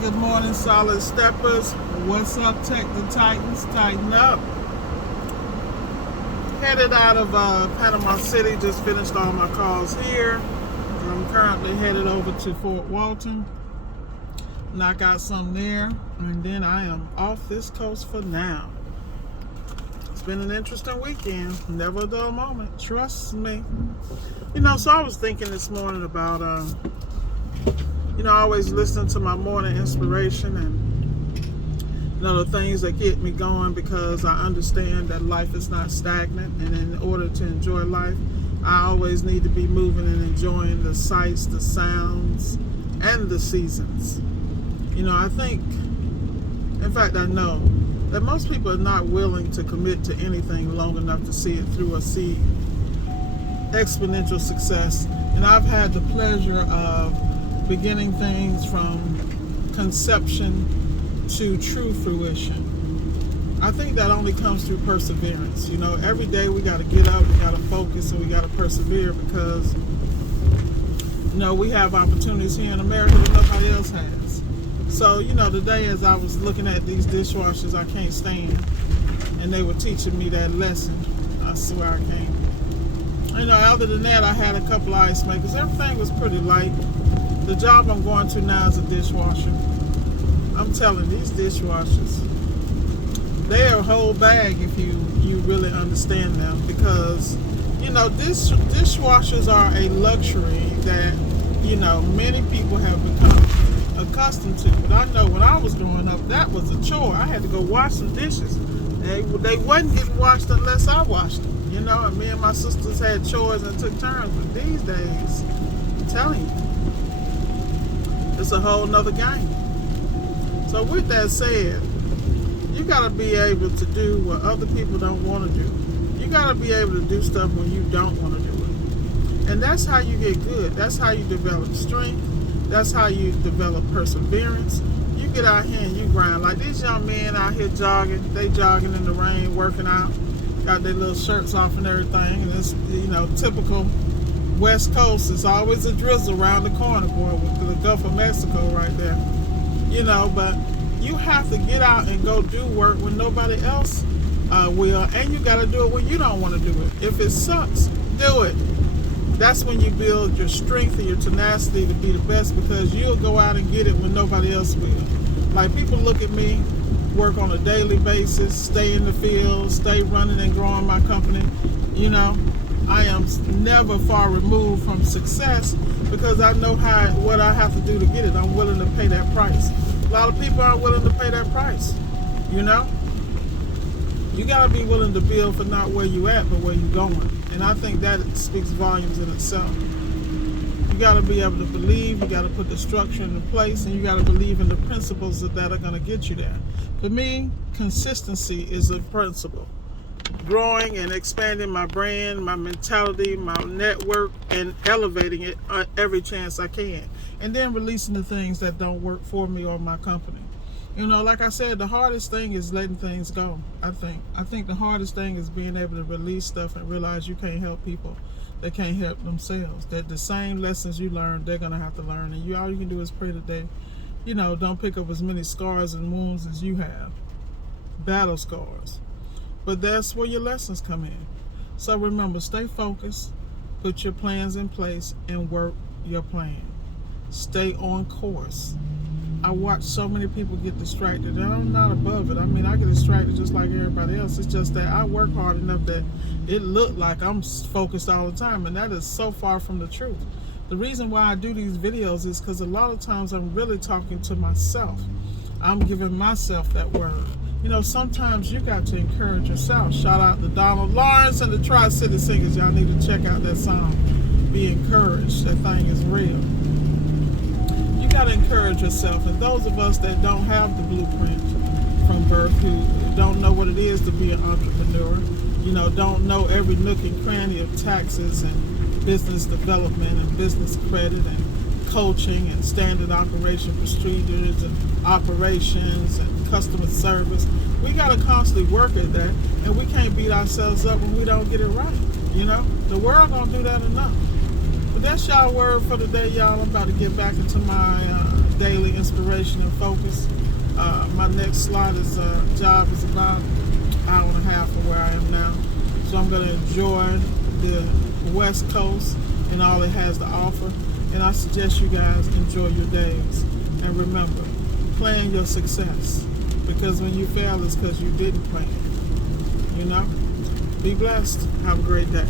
Good morning, solid steppers. What's up, Tech the Titans? Tighten up. Headed out of Panama City. Just finished all my calls here. I'm currently headed over to Fort Walton. Knock out some there. And then I am off this coast for now. It's been an interesting weekend. Never a dull moment. Trust me. So I was thinking this morning about... I always listen to my morning inspiration and, the things that get me going, because I understand that life is not stagnant. And in order to enjoy life, I always need to be moving and enjoying the sights, the sounds, and the seasons. I think, in fact, I know that most people are not willing to commit to anything long enough to see it through or see exponential success. And I've had the pleasure of beginning things from conception to true fruition. I think that only comes through perseverance. Every day we got to get up, we got to focus, and we got to persevere, because we have opportunities here in America that nobody else has. So today, as I was looking at these dishwashers I can't stand, and they were teaching me that lesson, I swear I can't. Other than that, I had a couple of ice makers. Everything was pretty light. The job I'm going to now is a dishwasher. I'm telling these dishwashers, they are a whole bag if you really understand them, because dishwashers are a luxury that many people have become accustomed to. But I know when I was growing up, that was a chore. I had to go wash some dishes. They wasn't getting washed unless I washed them. And me and my sisters had chores and took turns. But these days, I'm telling you, it's a whole nother game. So with that said, you got to be able to do what other people don't want to do. You got to be able to do stuff when you don't want to do it. And that's how you get good. That's how you develop strength. That's how you develop perseverance. You get out here and you grind. Like these young men out here jogging. They jogging in the rain, working out. Got their little shirts off and everything. And it's, typical West Coast. It's always a drizzle around the corner, boy, with the Gulf of Mexico right there. But you have to get out and go do work when nobody else will, and you got to do it when you don't want to do it. If it sucks, do it. That's when you build your strength and your tenacity to be the best, because you'll go out and get it when nobody else will. Like, people look at me, work on a daily basis, stay in the field, stay running and growing my company. I am never far removed from success, because I know what I have to do to get it. I'm willing to pay that price. A lot of people aren't willing to pay that price. You got to be willing to build for not where you at, but where you going. And I think that speaks volumes in itself. You got to be able to believe. You got to put the structure into place, and you got to believe in the principles that are going to get you there. For me, consistency is a principle. Growing and expanding my brand, my mentality, my network, and elevating it every chance I can. And then releasing the things that don't work for me or my company. Like I said, the hardest thing is letting things go, I think the hardest thing is being able to release stuff and realize you can't help people that can't help themselves. That the same lessons you learned, they're going to have to learn. And all you can do is pray today, don't pick up as many scars and wounds as you have. Battle scars. But that's where your lessons come in. So remember, stay focused, put your plans in place, and work your plan. Stay on course. I watch so many people get distracted, and I'm not above it. I get distracted just like everybody else. It's just that I work hard enough that it looked like I'm focused all the time, and that is so far from the truth. The reason why I do these videos is because a lot of times I'm really talking to myself. I'm giving myself that word. Sometimes you got to encourage yourself. Shout out to Donald Lawrence and the Tri-City Singers. Y'all need to check out that song. Be encouraged. That thing is real. You got to encourage yourself. And those of us that don't have the blueprint from birth, who don't know what it is to be an entrepreneur, don't know every nook and cranny of taxes and business development and business credit and coaching and standard operation procedures and operations and customer service. We got to constantly work at that, and we can't beat ourselves up when we don't get it right. The world don't do that enough. But that's y'all word for the day, y'all. I'm about to get back into my daily inspiration and focus. My next slot is job is about an hour and a half from where I am now. So I'm going to enjoy the West Coast and all it has to offer. And I suggest you guys enjoy your days. And remember, plan your success. Because when you fail, it's because you didn't plan. You know? Be blessed. Have a great day.